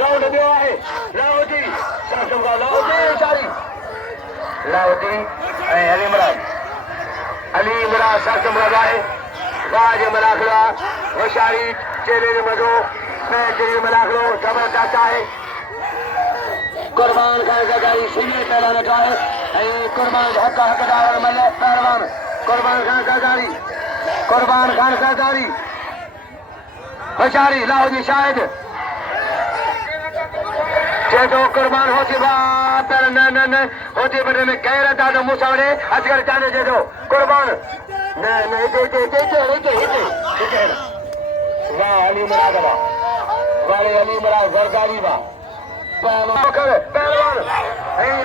round दियो आहे लाहौटी शासम का लाहौटी जारी लाहौटी अली मुराद शासम का आहे राज मलाखरा होशियारी चेहरे मजो बेहतरीन मलाखरो जबरदस्त आहे कुर्बान खान ज़रदारी सीधे पैदा नठा है कुर्बान हक़दार मल्ह पहलवान कुर्बान खान ज़रदारी होशियारी लाहौटी शाहिद जेको कुर्बान होती बात न होती बड़े में कह रहा था तो मुसावरे असगर जाने दे दो कुर्बान न दे वाह अली मुराद वाले अली मुराद ज़रदारी वाह पहलवान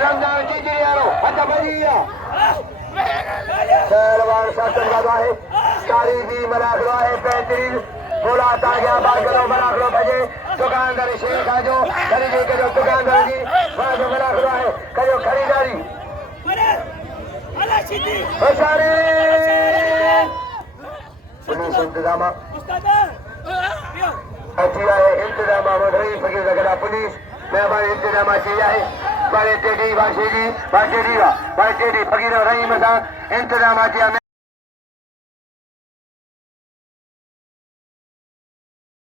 रमजान की यारो अच्छा बढ़िया पहलवान शासन का है कारी भी मलाखरा है बेहतरीन बोला था गया बात करो मलाखरो बजे दुकानदार शेर का जो खरीदी करो दुकानदारी वहाँ जो मलाखरा है करो खरीदारी बेचारे पुलिस इंतजाम अचिया है इंतजाम रही फकीर वगैरह पुलिस मेहरबानी इंतजाम चाहिए है बड़े टेडी वा शेदी वा टेडी फकीर रही मसा इंतजाम